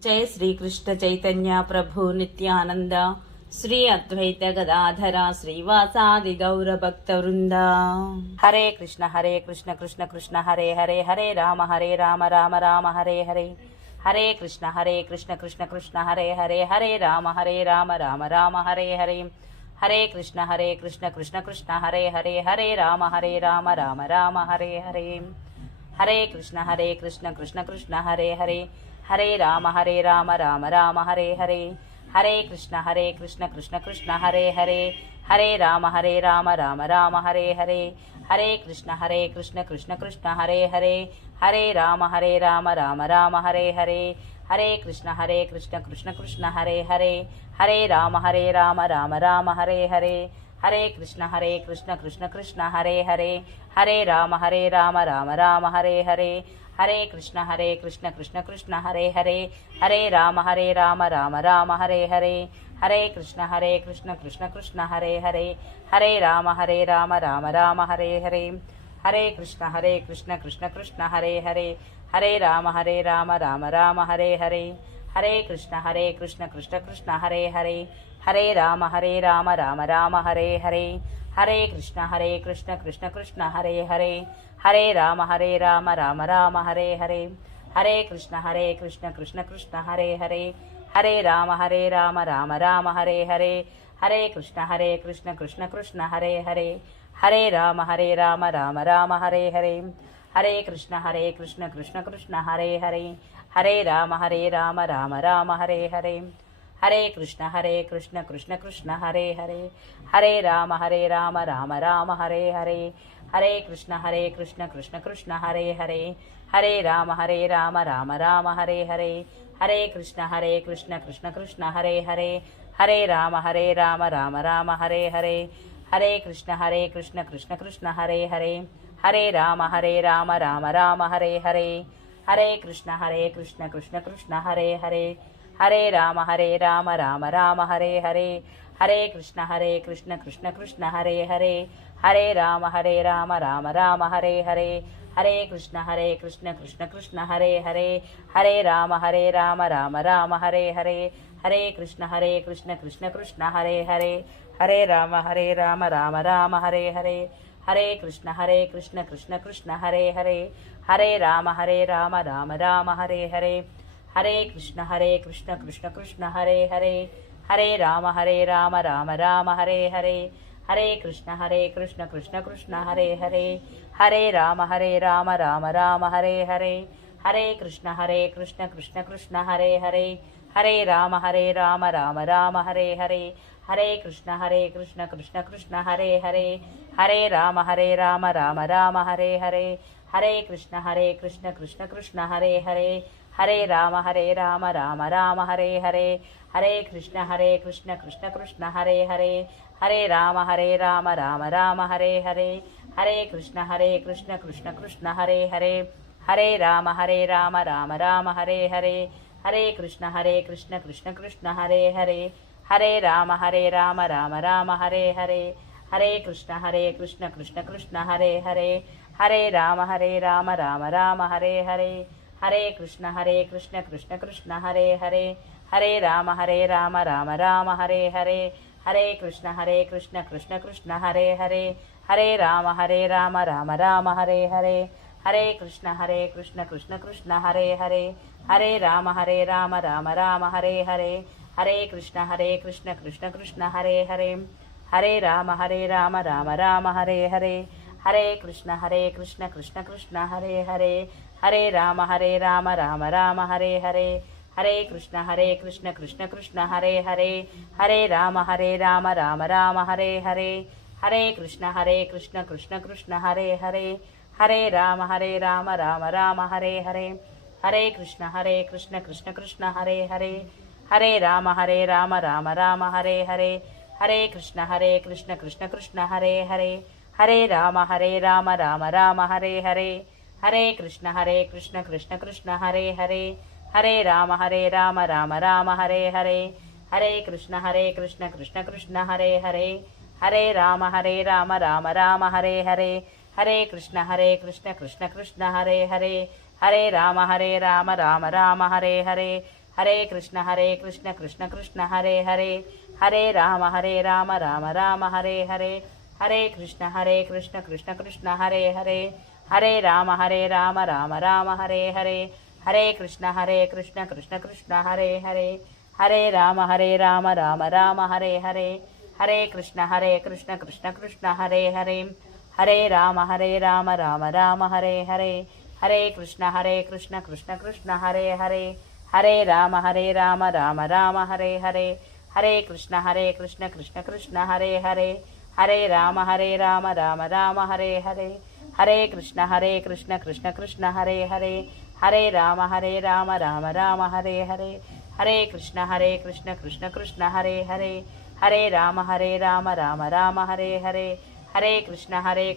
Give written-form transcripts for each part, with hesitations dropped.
जय श्री कृष्ण चैतन्य प्रभु नित्यानंद श्री अद्वैत गदाधर श्रीवासादि गौर भक्त वृंद। हरे कृष्ण कृष्ण कृष्ण हरे हरे हरे राम राम राम हरे हरे। हरे कृष्ण कृष्ण कृष्ण हरे हरे हरे राम राम राम हरे हरे। हरे कृष्ण कृष्ण कृष्ण हरे हरे हरे राम राम हरे हरे। हरे कृष्ण कृष्ण कृष्ण हरे हरे हरे राम राम हरे हरे। हरे कृष्ण कृष्ण कृष्ण हरे हरे हरे राम राम हरे हरे। हरे कृष्ण कृष्ण कृष्ण हरे हरे हरे राम राम हरे हरे। हरे कृष्ण कृष्ण कृष्ण हरे हरे हरे राम राम हरे हरे। हरे कृष्ण कृष्ण कृष्ण हरे हरे हरे राम राम हरे हरे। हरे कृष्ण कृष्ण कृष्ण हरे हरे हरे राम राम हरे हरे। हरे कृष्ण कृष्ण कृष्ण हरे हरे हरे राम राम हरे हरे। हरे कृष्ण कृष्ण कृष्ण हरे हरे हरे राम राम हरे हरे। हरे कृष्ण कृष्ण कृष्ण हरे हरे हरे राम राम हरे हरे। हरे कृष्ण कृष्ण कृष्ण हरे हरे हरे राम राम हरे हरे। हरे कृष्ण कृष्ण कृष्ण हरे हरे हरे राम राम हरे हरे। हरे कृष्ण कृष्ण कृष्ण हरे हरे हरे राम राम हरे हरे। हरे कृष्ण कृष्ण कृष्ण हरे हरे हरे राम राम हरे हरे। हरे कृष्ण कृष्ण कृष्ण हरे हरे हरे राम राम हरे हरे। हरे कृष्ण कृष्ण कृष्ण हरे हरे हरे राम राम हरे हरे। हरे कृष्ण कृष्ण कृष्ण हरे हरे हरे राम राम हरे हरे। हरे कृष्ण कृष्ण कृष्ण हरे हरे हरे राम राम हरे हरे। हरे कृष्ण कृष्ण कृष्ण हरे हरे हरे राम राम हरे हरे। हरे कृष्ण कृष्ण कृष्ण हरे हरे हरे राम राम हरे हरे। हरे कृष्ण कृष्ण कृष्ण हरे हरे हरे राम राम हरे हरे। हरे कृष्ण कृष्ण कृष्ण हरे हरे हरे राम राम हरे हरे। हरे कृष्ण कृष्ण कृष्ण हरे हरे हरे राम राम हरे हरे। हरे कृष्ण कृष्ण कृष्ण हरे हरे हरे राम राम हरे हरे। हरे कृष्ण कृष्ण कृष्ण हरे हरे हरे राम राम हरे हरे। हरे कृष्ण कृष्ण कृष्ण हरे हरे हरे राम राम हरे हरे। हरे कृष्ण कृष्ण कृष्ण हरे हरे हरे राम राम हरे हरे। हरे कृष्ण कृष्ण कृष्ण हरे हरे हरे राम राम हरे हरे। हरे कृष्ण कृष्ण कृष्ण हरे हरे हरे राम राम हरे हरे। हरे कृष्ण कृष्ण कृष्ण हरे हरे हरे राम राम हरे हरे। हरे कृष्ण कृष्ण कृष्ण हरे हरे हरे राम राम हरे हरे। हरे कृष्ण कृष्ण कृष्ण हरे हरे हरे राम राम हरे हरे। हरे कृष्ण कृष्ण कृष्ण हरे हरे हरे राम राम हरे हरे। हरे कृष्ण कृष्ण कृष्ण हरे हरे हरे राम राम हरे हरे। हरे कृष्ण कृष्ण कृष्ण हरे हरे हरे राम राम हरे हरे। हरे कृष्ण कृष्ण कृष्ण हरे हरे हरे राम राम हरे हरे। हरे कृष्ण कृष्ण कृष्ण हरे हरे हरे राम राम हरे हरे। हरे कृष्ण कृष्ण कृष्ण हरे हरे हरे राम राम हरे हरे। हरे कृष्ण कृष्ण कृष्ण हरे हरे हरे राम राम हरे हरे। हरे कृष्ण कृष्ण कृष्ण हरे हरे हरे राम राम हरे हरे। हरे कृष्ण कृष्ण कृष्ण हरे हरे हरे राम राम हरे हरे। हरे कृष्ण कृष्ण कृष्ण हरे हरे हरे राम राम हरे हरे। हरे कृष्ण कृष्ण कृष्ण हरे हरे हरे राम राम हरे हरे। हरे कृष्ण कृष्ण कृष्ण हरे हरे हरे राम राम हरे हरे। హరే కృష్ణ కృష్ణ కృష్ణ హరే హరే, హరే రామ రామ రామ హరే హరే, హరే కృష్ణ కృష్ణ కృష్ణ హరే హరే, హరే రామ రామ రామ హరే హరే, హరే కృష్ణ కృష్ణ కృష్ణ హరే హరే, హరే రామ రామ రామ హరే హరే, హరే కృష్ణ కృష్ణ కృష్ణ హరే హరే, హరే రామ రామ రామ హరే హరే, హరే కృష్ణ కృష్ణ కృష్ణ హరే హరే, హరే రామ రామ రామ హరే హరే, హరే కృష్ణ కృష్ణ కృష్ణ హరే హరే, హరే రామ రామ రామ హరే హరే, హరే కృష్ణ కృష్ణ కృష్ణ హరే హరే, హరే రామ రామ రామ హరే హరే, హరే కృష్ణ కృష్ణ కృష్ణ హరే హరే, హరే రామ రామ రామ హరే హరే, హరే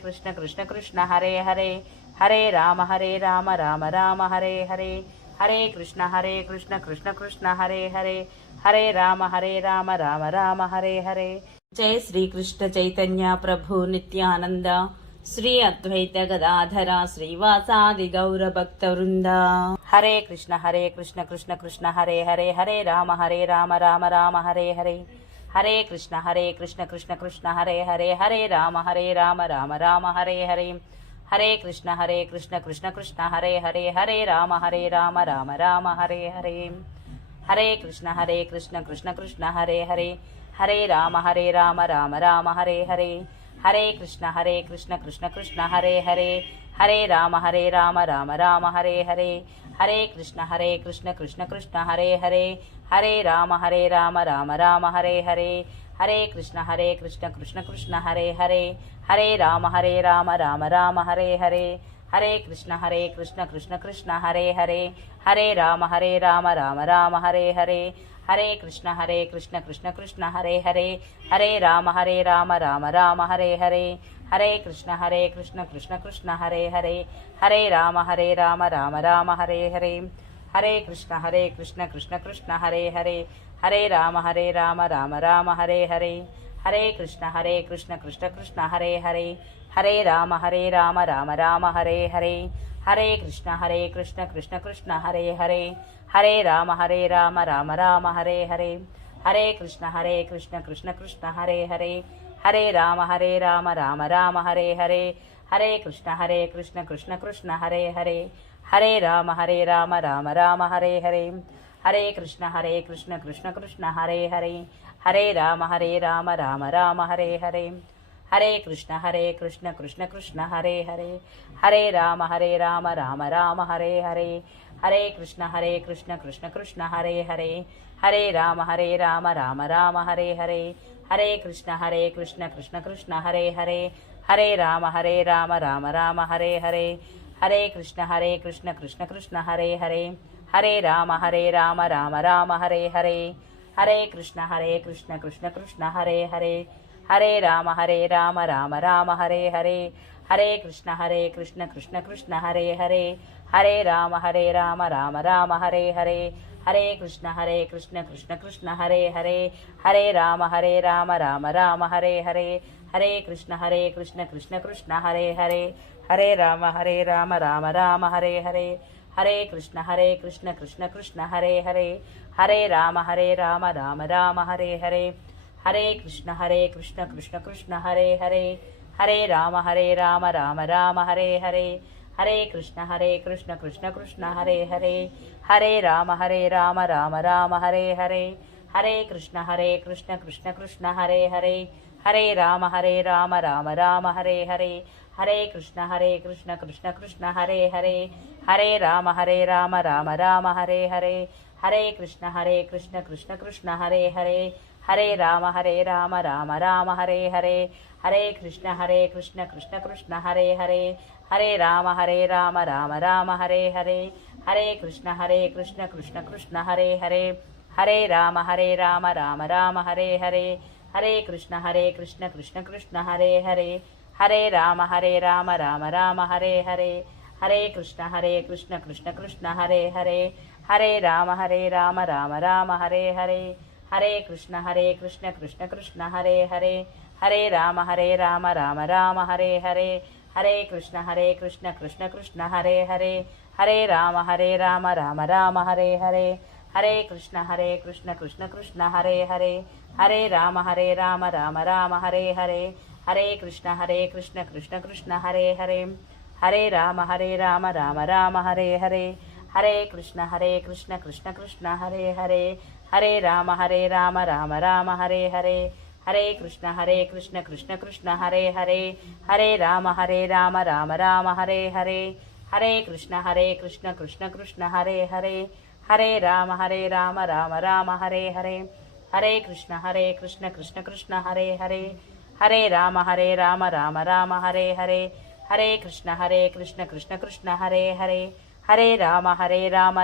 కృష్ణ కృష్ణ కృష్ణ హరే హరే, హరే రామ రామ రామ హరే హరే, హరే కృష్ణ కృష్ణ కృష్ణ హరే హరే, హరే రామ రామ రామ హరే హరే. జయ శ్రీకృష్ణ చైతన్య ప్రభు నిత్యానంద, శ్రీ అద్వైత గదాధర శ్రీవాసాది గౌర భక్త వృంద. హరే కృష్ణ కృష్ణ కృష్ణ హరే హరే, హరే రామ రామ రామ హరే హరే, హరే కృష్ణ కృష్ణ కృష్ణ హరే హరే, హరే రామ రామ రామ హరే హరే, హరే కృష్ణ కృష్ణ కృష్ణ హరే హరే, హరే రామ రామ రామ హరే హరే, హరే కృష్ణ కృష్ణ కృష్ణ హరే హరే, హరే రామ రామ రామ హరే హరే, హరే కృష్ణ కృష్ణ కృష్ణ హరే హరే, హరే రామ రామ రామ హరే హరే, హరే కృష్ణ కృష్ణ కృష్ణ హరే హరే, హరే రామ రామ రామ హరే హరే, హరే కృష్ణ కృష్ణ కృష్ణ హరే హరే, హరే రామ రామ రామ హరే హరే, హరే కృష్ణ కృష్ణ కృష్ణ హరే హరే, హరే రామ రామ రామ హరే హరే, హరే కృష్ణ కృష్ణ కృష్ణ హరే హరే, హరే రామ రామ రామ హరే హరే, హరే కృష్ణ కృష్ణ కృష్ణ హరే హరే, హరే రామ రామ రామ హరే హరే, హరే కృష్ణ కృష్ణ కృష్ణ హరే హరే, హరే రామ రామ రామ హరే హరే, హరే కృష్ణ కృష్ణ కృష్ణ హరే హరే, హరే రామ రామ రామ హరే హరే, హరే కృష్ణ కృష్ణ కృష్ణ హరే హరే, హరే రామ రామ రామ హరే హరే, హరే కృష్ణ కృష్ణ కృష్ణ హరే హరే, హరే రామ రామ రామ హరే హరే, హరే కృష్ణ కృష్ణ కృష్ణ హరే హరే, హరే రామ రామ రామ హరే హరే, హరే కృష్ణ కృష్ణ కృష్ణ హరే హరే, హరే రామ రామ రామ హరే హరే, హరే కృష్ణ కృష్ణ కృష్ణ హరే హరే, హరే రామ రామ రామ హరే హరే, హరే కృష్ణ కృష్ణ కృష్ణ హరే హరే, హరే రామ రామ రామ హరే హరే, హరే కృష్ణ కృష్ణ కృష్ణ హరే హరే, హరే రామ రామ రామ హరే హరే, హరే కృష్ణ కృష్ణ కృష్ణ హరే హరే, హరే రామ రామ రామ హరే హరే, హరే కృష్ణ కృష్ణ కృష్ణ హరే హరే, హరే రామ రామ రామ హరే హరే, హరే కృష్ణ కృష్ణ కృష్ణ హరే హరే, హరే రామ రామ రామ హరే హరే, హరే కృష్ణ కృష్ణ కృష్ణ హరే హరే, హరే రామ రామ రామ హరే హరే, హరే కృష్ణ కృష్ణ కృష్ణ హరే హరే, హరే రామ రామ రామ హరే హరే, హరే కృష్ణ కృష్ణ కృష్ణ హరే హరే, హరే రామ రామ రామ హరే హరే, హరే కృష్ణ కృష్ణ కృష్ణ హరే హరే, హరే రామ రామ రామ హరే హరే, హరే కృష్ణ కృష్ణ కృష్ణ హరే హరే, హరే రామ రామ రామ హరే హరే, హరే కృష్ణ కృష్ణ కృష్ణ హరే హరే, హరే రామ రామ రామ హరే హరే, హరే కృష్ణ కృష్ణ కృష్ణ హరే హరే, హరే రామ రామ రామ హరే హరే, హరే కృష్ణ కృష్ణ కృష్ణ హరే హరే, హరే రామ రామ రామ హరే హరే, హరే కృష్ణ కృష్ణ కృష్ణ హరే హరే, హరే రామ రామ రామ హరే హరే, హరే కృష్ణ కృష్ణ కృష్ణ హరే హరే, హరే రామ రామ రామ హరే హరే, హరే కృష్ణ కృష్ణ కృష్ణ హరే హరే, హరే రామ రామ రామ హరే హరే, హరే కృష్ణ కృష్ణ కృష్ణ హరే హరే, హరే రామ రామ రామ హరే హరే, హరే కృష్ణ కృష్ణ కృష్ణ హరే హరే, హరే రామ రామ రామ హరే హరే, హరే కృష్ణ కృష్ణ కృష్ణ హరే హరే, హరే రామ రామ రామ హరే హరే, హరే కృష్ణ కృష్ణ కృష్ణ హరే హరే, హరే రామ రామ రామ హరే హరే, హరే కృష్ణ కృష్ణ కృష్ణ హరే హరే, హరే రామ రామ రామ హరే హరే, హరే కృష్ణ కృష్ణ కృష్ణ హరే హరే, హరే రామ రామ రామ హరే హరే, హరే కృష్ణ కృష్ణ కృష్ణ హరే హరే, హరే రామ రామ రామ హరే హరే, హరే కృష్ణ కృష్ణ కృష్ణ హరే హరే, హరే రామ రామ రామ హరే హరే, హరే కృష్ణ కృష్ణ కృష్ణ హరే హరే, హరే రామ రామ రామ హరే హరే, హరే కృష్ణ కృష్ణ కృష్ణ హరే హరే, హరే రామ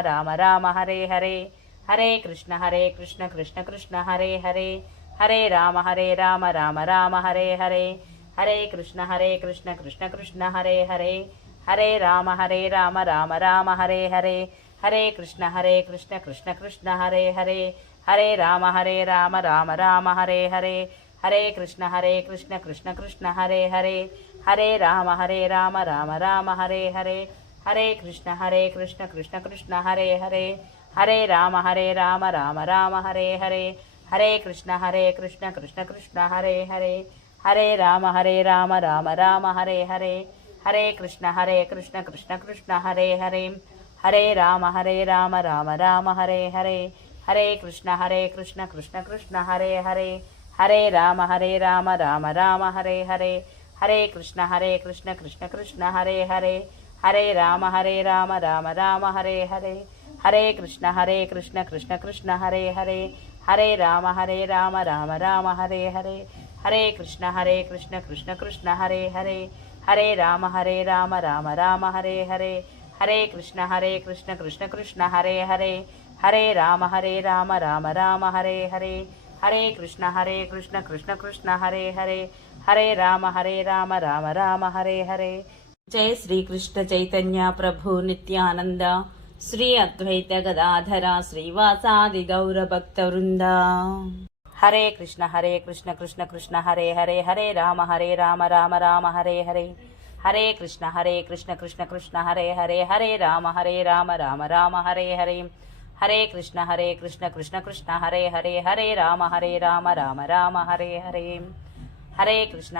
రామ రామ హరే హరే, హరే కృష్ణ కృష్ణ కృష్ణ హరే హరే, హరే రామ రామ రామ హరే హరే, హరే కృష్ణ కృష్ణ కృష్ణ హరే హరే, హరే రామ రామ రామ హరే హరే, హరే కృష్ణ కృష్ణ కృష్ణ హరే హరే, హరే రామ రామ రామ హరే హరే, హరే కృష్ణ కృష్ణ కృష్ణ హరే హరే, హరే రామ రామ రామ హరే హరే, హరే కృష్ణ కృష్ణ కృష్ణ హరే హరే, హరే రామ రామ రామ హరే హరే, హరే కృష్ణ కృష్ణ కృష్ణ హరే హరే, హరే రామ రామ రామ హరే హరే, హరే కృష్ణ కృష్ణ కృష్ణ హరే హరే, హరే రామ రామ రామ హరే హరే, హరే కృష్ణ కృష్ణ కృష్ణ హరే హరే, హరే రామ రామ రామ హరే హరే, హరే కృష్ణ కృష్ణ కృష్ణ హరే హరే, హరే రామ రామ రామ హరే హరే, హరే కృష్ణ కృష్ణ కృష్ణ హరే హరే, హరే రామ రామ రామ హరే హరే, హరే కృష్ణ కృష్ణ కృష్ణ హరే హరే, హరే రామ రామ రామ హరే హరే, హరే కృష్ణ కృష్ణ కృష్ణ హరే హరే, హరే రామ రామ రామ హరే హరే, హరే కృష్ణ కృష్ణ కృష్ణ హరే హరే, హరే రామ రామ రామ హరే హరే. జయ శ్రీకృష్ణ చైతన్య ప్రభు నిత్యానంద, శ్రీ అద్వైత గదాధర శ్రీవాసాది గౌర భక్త వృంద. హరే కృష్ణ కృష్ణ కృష్ణ హరే హరే, హరే రామ రామ రామ హరే హరే, హరే కృష్ణ కృష్ణ కృష్ణ హరే హరే, హరే రామ రామ రామ హరే హరే, హరే కృష్ణ కృష్ణ కృష్ణ హరే హరే, హరే రామ రామ రామ హరే హరే, హరే కృష్ణ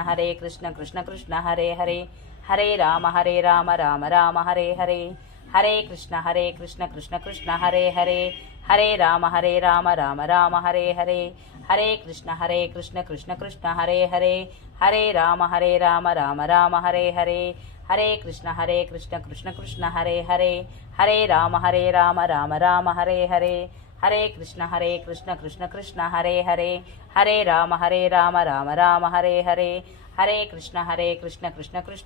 కృష్ణ కృష్ణ హరే హరే, హరే రామ రామ రామ హరే హరే, హరే కృష్ణ కృష్ణ కృష్ణ హరే హరే, హరే రామ రామ రామ హరే హరే, హరే కృష్ణ కృష్ణ కృష్ణ హరే హరే, హరే రామ రామ రామ హరే హరే, హరే కృష్ణ కృష్ణ కృష్ణ హరే హరే, హరే రామ రామ రామ హరే హరే, హరే కృష్ణ కృష్ణ కృష్ణ హరే హరే, హరే రామ రామ రామ హరే హరే, హరే కృష్ణ కృష్ణ కృష్ణ హరే హరే, హరే రామ రామ రామ హరే హరే, హరే కృష్ణ కృష్ణ కృష్ణ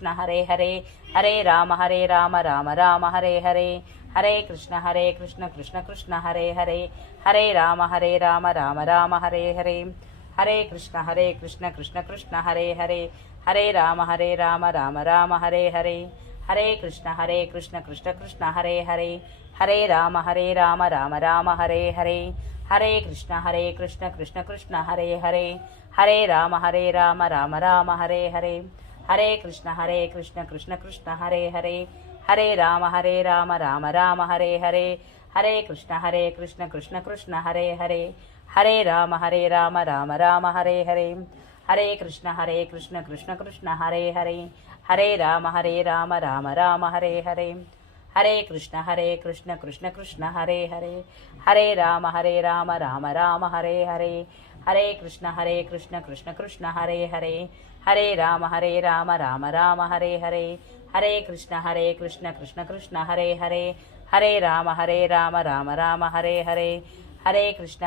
హరే హరే, హరే రామ రామ రామ హరే హరే, హరే కృష్ణ కృష్ణ కృష్ణ హరే హరే, హరే రామ రామ రామ హరే హరే, హరే కృష్ణ కృష్ణ కృష్ణ హరే హరే, హరే రామ రామ రామ హరే హరే, హరే కృష్ణ కృష్ణ కృష్ణ హరే హరే, హరే రామ రామ రామ హరే హరే, హరే కృష్ణ కృష్ణ కృష్ణ హరే హరే, హరే రామ రామ రామ హరే హరే, హరే కృష్ణ కృష్ణ కృష్ణ హరే హరే, హరే రామ రామ రామ హరే హరే, హరే కృష్ణ కృష్ణ కృష్ణ హరే హరే, హరే రామ రామ రామ హరే హరే, హరే కృష్ణ కృష్ణ కృష్ణ హరే హరే, హరే రామ రామ రామ హరే హరే, హరే కృష్ణ కృష్ణ కృష్ణ హరే హరే, హరే రామ రామ రామ హరే హరే, హరే కృష్ణ కృష్ణ కృష్ణ హరే హరే, హరే రామ రామ రామ హరే హరే,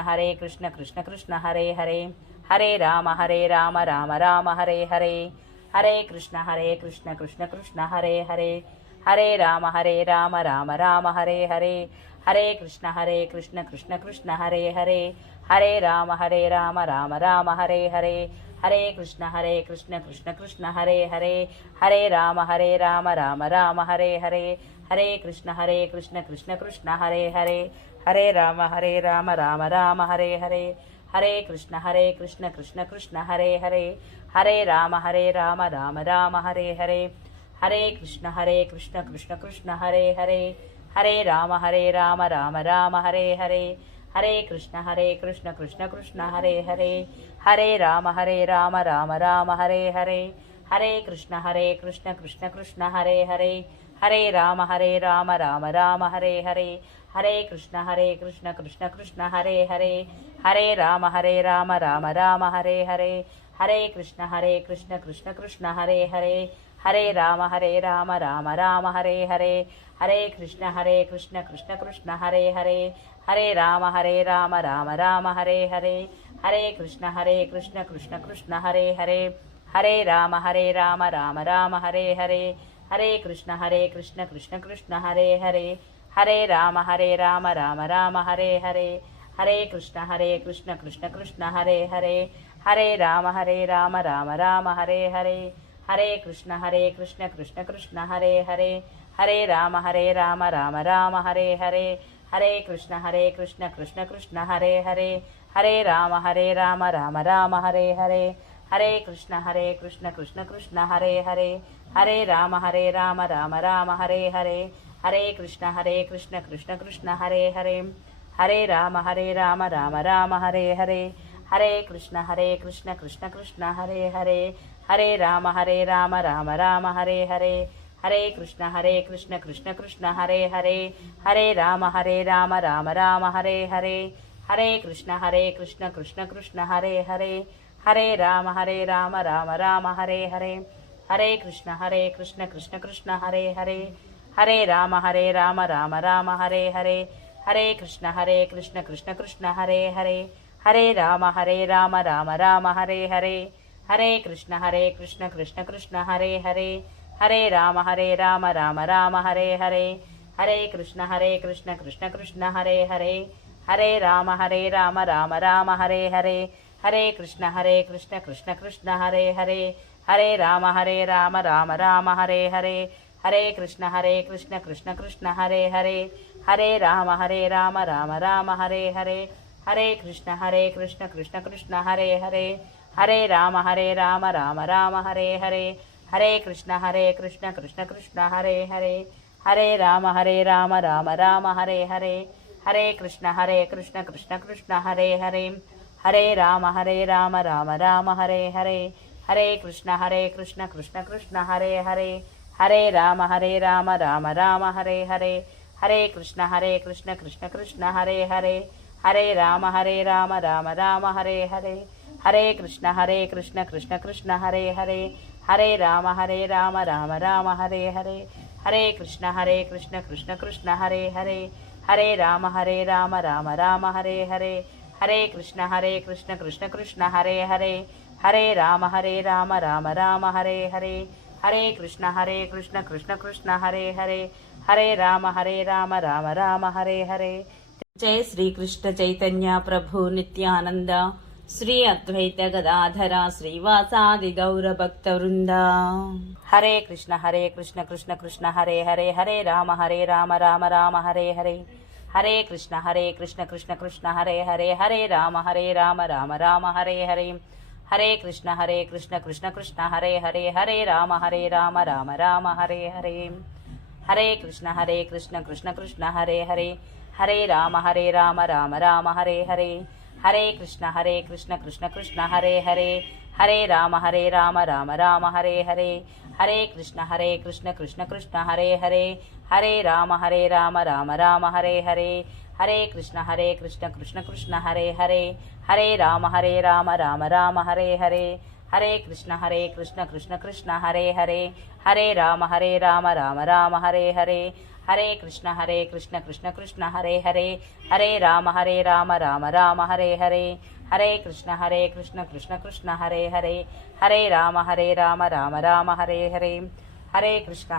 హరే కృష్ణ కృష్ణ కృష్ణ హరే హరే, హరే రామ రామ రామ హరే హరే, హరే కృష్ణ కృష్ణ కృష్ణ హరే హరే, హరే రామ రామ రామ హరే హరే, హరే కృష్ణ కృష్ణ కృష్ణ హరే హరే, హరే రామ రామ రామ హరే హరే, హరే కృష్ణ కృష్ణ కృష్ణ హరే హరే, హరే రామ రామ రామ హరే హరే, హరే కృష్ణ కృష్ణ కృష్ణ హరే హరే, హరే రామ రామ రామ హరే హరే, హరే కృష్ణ కృష్ణ కృష్ణ హరే హరే, హరే రామ రామ రామ హరే హరే, హరే కృష్ణ కృష్ణ కృష్ణ హరే హరే, హరే రామ రామ రామ హరే హరే, హరే కృష్ణ కృష్ణ కృష్ణ హరే హరే, హరే రామ రామ రామ హరే హరే, హరే కృష్ణ కృష్ణ కృష్ణ హరే హరే, హరే రామ రామ రామ హరే హరే, హరే కృష్ణ కృష్ణ కృష్ణ హరే హరే, హరే రామ రామ రామ హరే హరే, హరే కృష్ణ కృష్ణ కృష్ణ హరే హరే, హరే రామ రామ రామ హరే హరే, హరే కృష్ణ కృష్ణ కృష్ణ హరే హరే, హరే రామ రామ రామ హరే హరే, హరే కృష్ణ కృష్ణ కృష్ణ హరే హరే, హరే రామ రామ రామ హరే హరే, హరే కృష్ణ కృష్ణ కృష్ణ హరే హరే, హరే రామ రామ రామ హరే హరే, హరే కృష్ణ కృష్ణ కృష్ణ హరే హరే, హరే రామ రామ రామ హరే హరే, హరే కృష్ణ కృష్ణ కృష్ణ హరే హరే, హరే రామ రామ రామ హరే హరే, హరే కృష్ణ కృష్ణ కృష్ణ హరే హరే, హరే రామ రామ రామ హరే హరే, హరే కృష్ణ కృష్ణ కృష్ణ హరే హరే, హరే రామ రామ రామ హరే హరే, హరే కృష్ణ కృష్ణ కృష్ణ హరే హరే, హరే రామ రామ రామ హరే హరే, హరే కృష్ణ కృష్ణ కృష్ణ హరే హరే, హరే రామ రామ రామ హరే హరే, హరే కృష్ణ కృష్ణ కృష్ణ హరే హరే, హరే రామ రామ రామ హరే హరే, హరే కృష్ణ కృష్ణ కృష్ణ హరే హరే, హరే రామ రామ రామ హరే హరే, హరే కృష్ణ కృష్ణ కృష్ణ హరే హరే, హరే రామ రామ రామ హరే హరే, హరే కృష్ణ కృష్ణ కృష్ణ హరే హరే, హరే రామ రామ రామ హరే హరే, హరే కృష్ణ కృష్ణ కృష్ణ హరే హరే, హరే రామ రామ రామ హరే హరే, హరే కృష్ణ కృష్ణ కృష్ణ హరే హరే, హరే రామ రామ రామ హరే హరే, హరే కృష్ణ కృష్ణ కృష్ణ హరే హరే, హరే రామ రామ రామ హరే హరే, హరే కృష్ణ కృష్ణ కృష్ణ హరే హరే, హరే రామ రామ రామ హరే హరే, హరే కృష్ణ కృష్ణ కృష్ణ హరే హరే, హరే రామ రామ రామ హరే హరే, హరే కృష్ణ కృష్ణ కృష్ణ హరే హరే, హరే రామ రామ రామ హరే హరే, హరే కృష్ణ కృష్ణ కృష్ణ హరే హరే, హరే రామ రామ రామ హరే హరే, హరే కృష్ణ కృష్ణ కృష్ణ హరే హరే, హరే రామ రామ రామ హరే హరే, హరే కృష్ణ కృష్ణ కృష్ణ హరే హరే, హరే రామ రామ రామ హరే హరే, హరే కృష్ణ కృష్ణ కృష్ణ హరే హరే, హరే రామ రామ రామ హరే హరే, హరే కృష్ణ కృష్ణ కృష్ణ హరే హరే, హరే రామ రామ రామ హరే హరే, హరే కృష్ణ కృష్ణ కృష్ణ హరే హరే, హరే రామ రామ రామ హరే హరే, హరే కృష్ణ కృష్ణ కృష్ణ హరే హరే, హరే రామ రామ రామ హరే హరే. జయ శ్రీకృష్ణ చైతన్య ప్రభు నిత్యానంద, శ్రీ అద్వైత గదాధర శ్రీవాసాది గౌర భక్త వృంద. హరే కృష్ణ కృష్ణ కృష్ణ హరే హరే, హరే రామ రామ రామ హరే హరే, హరే కృష్ణ కృష్ణ కృష్ణ హరే హరే, హరే రామ రామ రామ హరే హరే, హరే కృష్ణ కృష్ణ కృష్ణ హరే హరే, హరే రామ రామ రామ హరే హరే, హరే కృష్ణ కృష్ణ కృష్ణ హరే హరే, హరే రామ రామ రామ హరే హరే, హరే కృష్ణ కృష్ణ కృష్ణ హరే హరే, హరే రామ రామ రామ హరే హరే, హరే కృష్ణ కృష్ణ కృష్ణ హరే హరే, హరే రామ రామ రామ హరే హరే, హరే కృష్ణ కృష్ణ కృష్ణ హరే హరే, హరే రామ రామ రామ హరే హరే, హరే కృష్ణ కృష్ణ కృష్ణ హరే హరే, హరే రామ రామ రామ హరే హరే, హరే కృష్ణ కృష్ణ కృష్ణ హరే హరే, హరే రామ రామ రామ హరే హరే, హరే కృష్ణ కృష్ణ కృష్ణ హరే హరే, హరే రామ రామ రామ హరే హరే, హరే కృష్ణ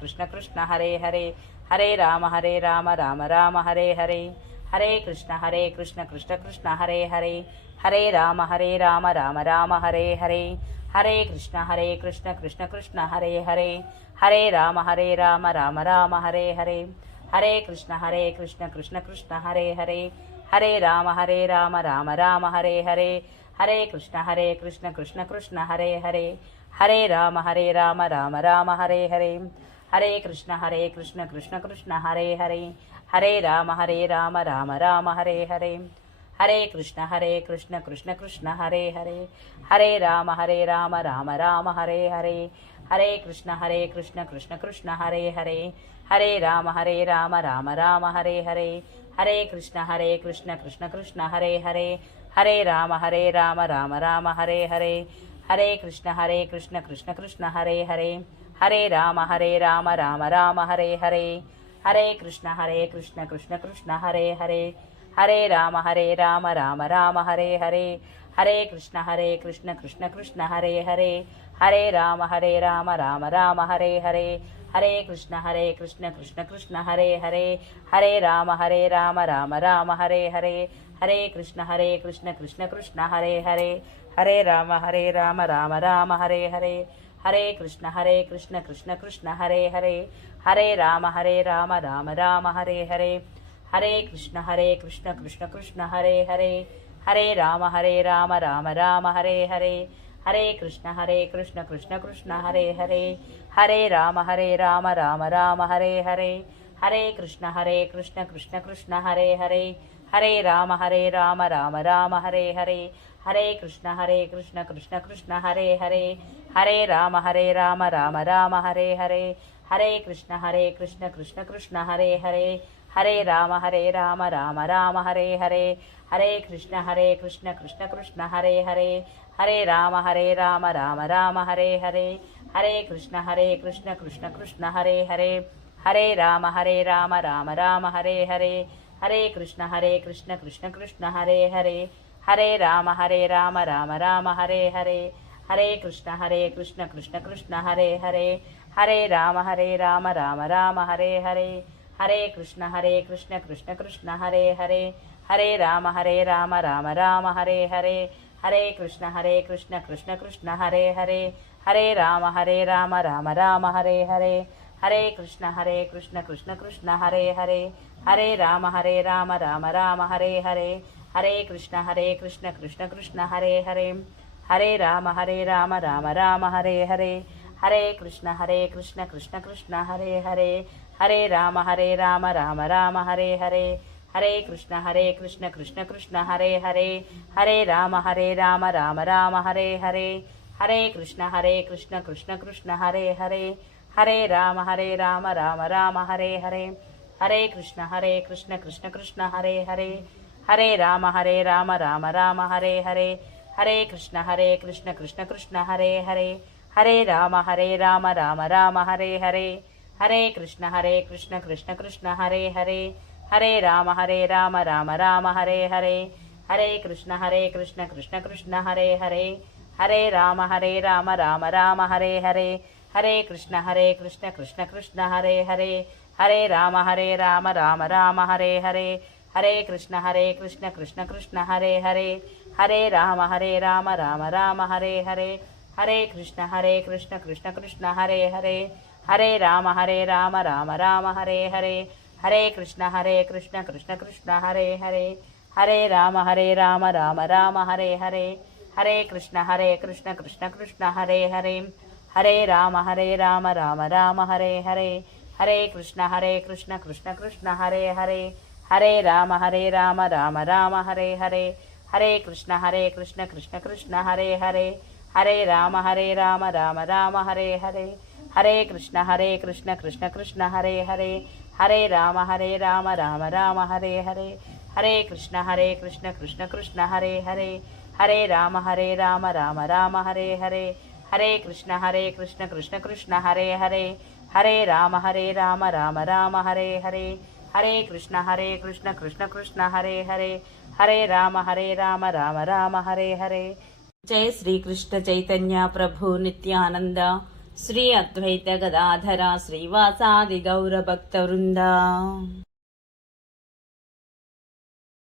కృష్ణ కృష్ణ హరే హరే, హరే రామ రామ రామ హరే హరే, హరే కృష్ణ కృష్ణ కృష్ణ హరే హరే, హరే రామ రామ రామ హరే హరే, హరే కృష్ణ కృష్ణ కృష్ణ హరే హరే, హరే రామ రామ రామ హరే హరే, హరే కృష్ణ కృష్ణ కృష్ణ హరే హరే, హరే రామ రామ రామ హరే హరే, హరే కృష్ణ కృష్ణ కృష్ణ హరే హరే, హరే రామ రామ రామ హరే హరే, హరే కృష్ణ కృష్ణ కృష్ణ హరే హరే, హరే రామ రామ రామ హరే హరే, హరే కృష్ణ కృష్ణ కృష్ణ హరే హరే, హరే రామ రామ రామ హరే హరే, హరే కృష్ణ కృష్ణ కృష్ణ హరే హరే, హరే రామ రామ రామ హరే హరే, హరే కృష్ణ కృష్ణ కృష్ణ హరే హరే, హరే రామ రామ రామ హరే హరే, హరే కృష్ణ కృష్ణ కృష్ణ హరే హరే, హరే రామ రామ రామ హరే హరే, హరే కృష్ణ కృష్ణ కృష్ణ హరే హరే, హరే రామ రామ రామ హరే హరే, హరే కృష్ణ కృష్ణ కృష్ణ హరే హరే, హరే రామ రామ రామ హరే హరే, హరే కృష్ణ కృష్ణ కృష్ణ హరే హరే, హరే రామ రామ రామ హరే హరే, హరే కృష్ణ కృష్ణ కృష్ణ హరే హరే, హరే రామ రామ రామ హరే హరే, హరే కృష్ణ కృష్ణ కృష్ణ హరే హరే, హరే రామ రామ రామ హరే హరే, హరే కృష్ణ కృష్ణ కృష్ణ హరే హరే, హరే రామ రామ రామ హరే హరే, హరే కృష్ణ కృష్ణ కృష్ణ హరే హరే, హరే రామ రామ రామ హరే హరే, హరే కృష్ణ కృష్ణ కృష్ణ హరే హరే, హరే రామ రామ రామ హరే హరే, హరే కృష్ణ కృష్ణ కృష్ణ హరే హరే, హరే రామ రామ రామ హరే హరే, హరే కృష్ణ కృష్ణ కృష్ణ హరే హరే, హరే రామ రామ రామ హరే హరే, హరే కృష్ణ కృష్ణ కృష్ణ హరే హరే, హరే రామ రామ రామ హరే హరే, హరే కృష్ణ కృష్ణ కృష్ణ హరే హరే, హరే రామ రామ రామ హరే హరే, హరే కృష్ణ కృష్ణ కృష్ణ హరే హరే, హరే రామ రామ రామ హరే హరే, హరే కృష్ణ కృష్ణ కృష్ణ హరే హరే, హరే రామ రామ రామ హరే హరే, హరే కృష్ణ కృష్ణ కృష్ణ హరే హరే, హరే రామ రామ రామ హరే హరే, హరే కృష్ణ కృష్ణ కృష్ణ హరే హరే, హరే రామ రామ రామ హరే హరే, హరే కృష్ణ కృష్ణ కృష్ణ హరే హరే, హరే రామ రామ రామ హరే హరే, హరే కృష్ణ కృష్ణ కృష్ణ హరే హరే, హరే రామ రామ రామ హరే హరే, హరే కృష్ణ కృష్ణ కృష్ణ హరే హరే, హరే రామ రామ రామ హరే హరే, హరే కృష్ణ కృష్ణ కృష్ణ హరే హరే, హరే రామ రామ రామ హరే హరే, హరే కృష్ణ కృష్ణ కృష్ణ హరే హరే, హరే రామ రామ రామ హరే హరే, హరే కృష్ణ కృష్ణ కృష్ణ హరే హరే, హరే రామ రామ రామ హరే హరే, హరే కృష్ణ కృష్ణ కృష్ణ హరే హరే, హరే రామ రామ రామ హరే హరే, హరే కృష్ణ కృష్ణ కృష్ణ హరే హరే, హరే రామ రామ రామ హరే హరే, హరే కృష్ణ కృష్ణ కృష్ణ హరే హరే, హరే రామ రామ రామ హరే హరే, హరే కృష్ణ కృష్ణ కృష్ణ హరే హరే, హరే రామ రామ రామ హరే హరే, హరే కృష్ణ కృష్ణ కృష్ణ హరే హరే, హరే రామ రామ రామ హరే హరే, హరే కృష్ణ కృష్ణ కృష్ణ హరే హరే, హరే రామ రామ రామ హరే హరే, హరే కృష్ణ కృష్ణ కృష్ణ హరే హరే, హరే రామ రామ రామ హరే హరే, హరే కృష్ణ కృష్ణ కృష్ణ హరే హరే, హరే రామ రామ రామ హరే హరే, హరే కృష్ణ కృష్ణ కృష్ణ హరే హరే, హరే రామ రామ రామ హరే హరే, హరే కృష్ణ కృష్ణ కృష్ణ హరే హరే, హరే రామ రామ రామ హరే హరే, హరే కృష్ణ కృష్ణ కృష్ణ హరే హరే, హరే రామ రామ రామ హరే హరే, హరే కృష్ణ కృష్ణ కృష్ణ హరే హరే, హరే రామ రామ రామ హరే హరే, హరే కృష్ణ కృష్ణ కృష్ణ హరే హరే, హరే రామ రామ రామ హరే హరే, హరే కృష్ణ కృష్ణ కృష్ణ హరే హరే, హరే రామ రామ రామ హరే హరే. జయ శ్రీకృష్ణ చైతన్య ప్రభు నిత్యానంద, శ్రీ అద్వైత గదాధర శ్రీవాసాది గౌర భక్త వృంద.